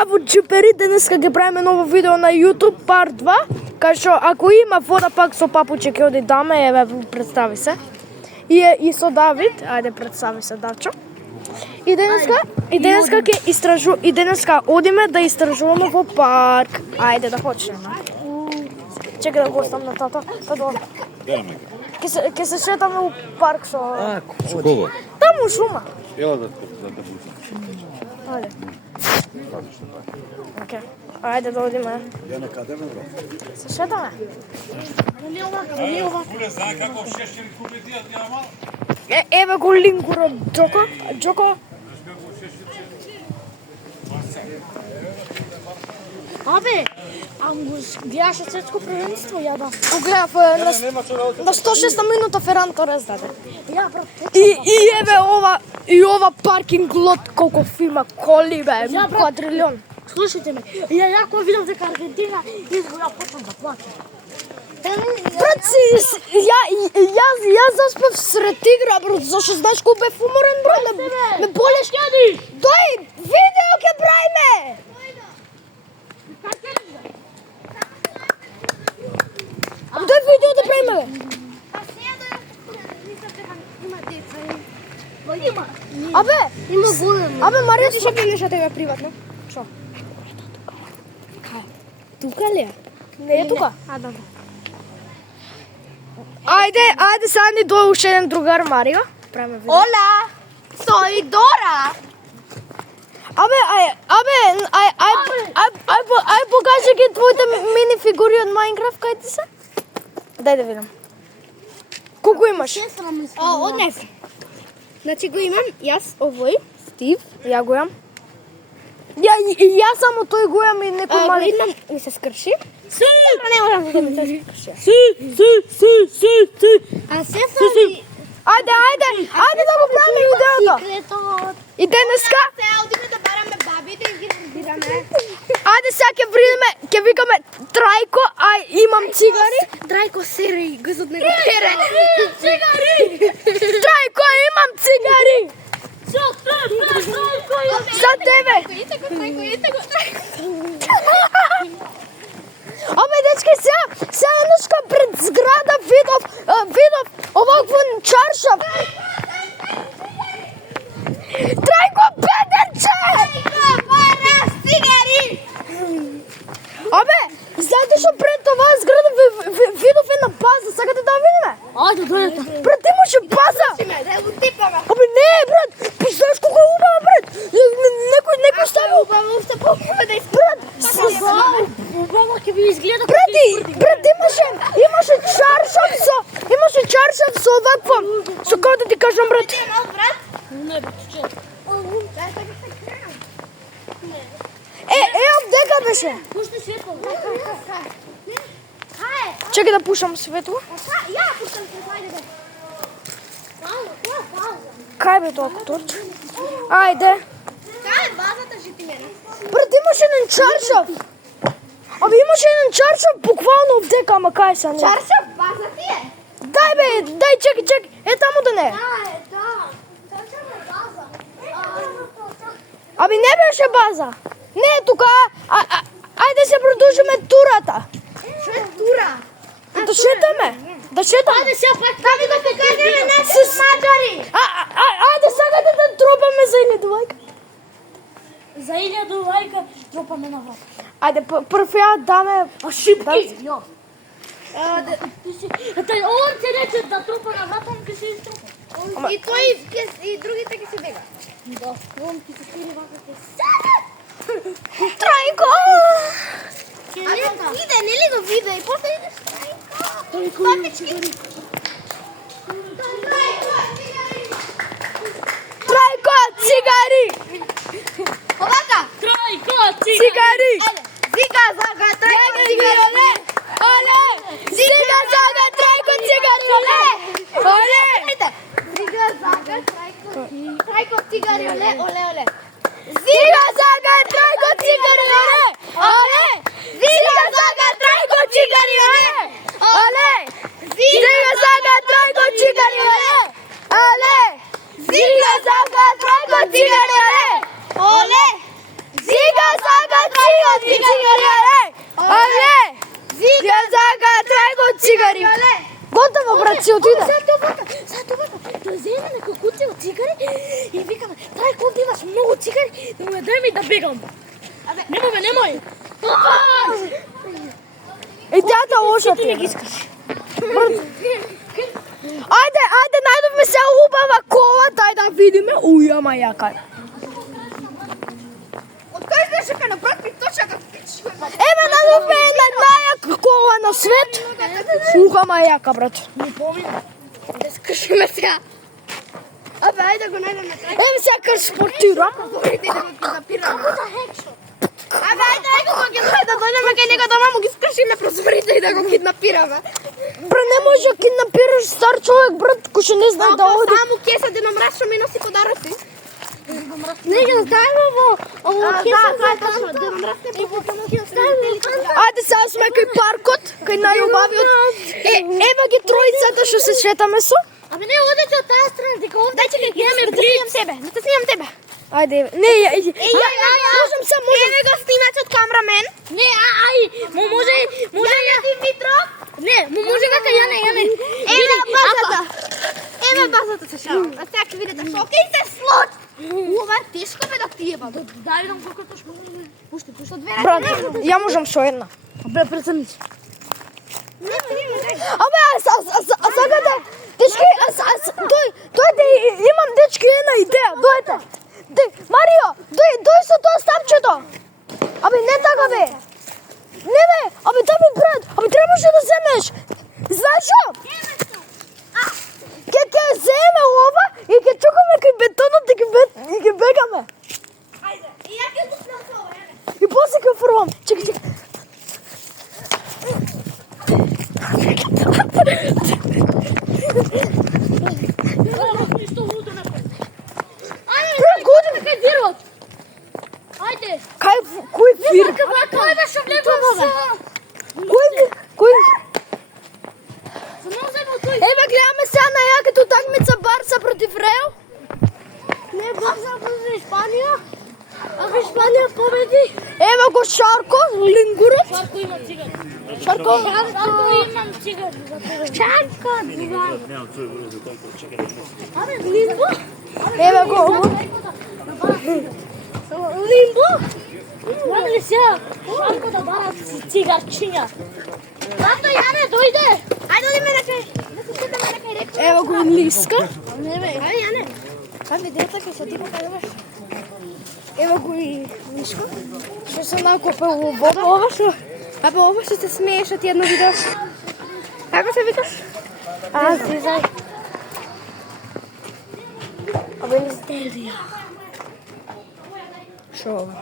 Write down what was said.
Здраво, джипери, денеска ги правиме ново видео на YouTube, part 2. Кај што ако има вода пак со папуче ќе оди даме, еве представи се. И со Давид, ајде представи се Дачо. И денеска одиме да истражуваме во парк. Ајде да почнеме. Чекај да го оставам на тата. Ќе се шетаме у парк со... Со кого? Таму шума. Ела да бучам. Ајде. Океј. Ајде да одиме. Ја на каде ме брат? Се шетаме. Знае како шешери купетијат няма? Еве го линкурот Джоко. Абе, го гледаш светско првенство, ја да. Го гледав на 106 минута Феран Торес даде. Ја, брат. И еве ова паркинг лот колку фирма коли бе, квадрилион. Слушайте ме, ја кога видов дека Аргентина изгуба, почнам да плачам. Брат, јас заспав сред игра, брат, зашто знаеш колку бев уморен, брат, ме болеш. Дој, видео ќе правиме! Дој видео да правиме, бе. Има голем. Абе, Марија, што пилеш тебе приватно? Што? Тука ли е? Не е тука? А, добро. Ајде, сега ни дојде уште еден другар, Марио. Правиме видео. Ола! Сој Дора! Ајде покажи ги твоите мини фигури од Майнкрафт, кај ти се? Дај да видам. Колку имаш? Од неф. Значи го имам јас, овој, Стив, ја го имам. Јас само тој го имам и некој мали. Имам, ми се скрши. Не можам да ми се скрши. А се фали... Ајде да го правиме видеото. Секретот. И денеска, Сега одиме да бараме бабите и ги разбираме. ајде сега ќе викаме Трајко, имам цигари. Трајко сери, го зад него пере. Трајко, имам цигари. За тебе. Абе, дечки, сега еднашка пред зграда видов оваквен чаршав. Трајко, педерче! Абе, знаете што пред оваа зграда видов една база, сакате да ја видиме? Ајде, дојдете. Брат, имаше база! Абе, не, брат! Знаеш колко е убава, брат! Некој ставил... Брат, Баба ќе ви изгледа брат, имаше чаршав со оваква... Со како да ти кажам, брат? Не, че. Дека беше? Пушти светло. Чекај да пушам светло. Ја пуштам светло, ајде бе. Кај бе тоа моторче? Ајде. Кај е базата жити мене? Брат, имаше еден чаршав. Абе, имаше еден чаршав буквално овдека, ама кај са? Чаршав база ти е? Дај бе, чекај. Е таму да не е. Да, Чаршав е база. Аби не беше база. Не е тука. Ајде се продолжиме турата. Што е тура? Да шетаме. Ајде сега пак да го покажеме нашите магари. Ајде сакате да тропаме за 1000 лајка. За 1000 лајка тропаме на врат. Ајде прв ја даме Шипки. Ја. Он се рече да тропа на врат, он ќе се истропа. И тој и другите ќе се бега. Да, он ќе се стири ваките. Трајко. Нели го виде и после идеш Трајко. Трајко, цигари. Овака. Цигари. Зига зага Трајко цигари. Оле. Зига зага Трајко цигари. Оле. Зига зага Трајко цигари. Оле. Зига зага Трајко цигари. Оле. Зига зага Трајко цигари. Оле. Зига зага Трајко цигари. Оле. Зига зага Трајко цигари. Оле. Зига зага цигари, але! Ја зака трајго цигари. Готово, брат, си отиде. Sad to vata. To вземе некој кутија од цигари и викаме, Трајко, ти имаш многу цигари, да му дај ми да бегам. Немој. И тата лоша ти. Ти не ги искаш. Ајде, најдовме се убава кола, дај да видиме. Уј, ама јака е. Од кој беше ка напротив точка да пич? Еве, најдовме една најака кола на свет. Ух, ама јака, брат. Не помнам. Да скршиме сега. Абе, ајде го најдем на Трајко. Еве сега спортира. Како да хекшо? Абе, ајде го ги да дојдеме кај него дома, му ги скршиме прозорите и да го киднапираме. Бра, не може да киднапираш стар човек, брат, кој ще не знае да оди. Само кеса деномраз што ми носи подароци. Не ги знаеме во кеса за точно. Деномраз не Ајде сега сме кај паркот, кај најубавиот. Ева ги тројцата што се шетаме со. Абе не одете од таа страна, дека овде. Дај чекај, имаме блиц. Не те снимам тебе. Ајде, не, можам се, можам. Еве го снимачот камрамен. Не, може ти Митров. Не, може вака Јане. Еве базата се шава. А сега ќе видите што ќе се случи. Ова е тешко бе да ти еба. Дај нам колкото што може. Пушти две раце. Брат, ја можам со една. Бе преценич. Абе, сакате, дечки, дојде, имам дечки една идеја, дојде. Марио, дој со тоа стапчето. Абе, не така бе. Не бе, абе, да ми брат, абе, требаше да земеш. Знаеш што? Ке земе ова и ке чукаме кај бетонот и ке бегаме. Ајде, и ја ќе пуснам со ова, И после ке фрлам. Чекај. Прегодиме кај вирот. Ајде. Кој фир? Кој беше влегол со... Кој? Со ноземо тој. Ева гледаме сега на јаката утакмица Барса против Реал. Не, Барса против Испанија. Ако Испанија победи. Ева го Шарко, лингурот. Шарко има цигари. Шарко имам цигари. Шарко, Абе, Лимбо. Ева го. Лимбо. Мора ли сега Шарко да бара цигарчиња? Зато Јане дојде. Ајде одиме на кај. Да се седаме на кај рекол. Ева го Лиска. Не бе, ајде Јане. Ајде дета кај се типа кај баш. Ева го и Лишко. Што се накопил во вода. Ова што? Абе, ова што се смееш од едно видео. Како се викаш? Зизај. Абе, Листерија. Што ова?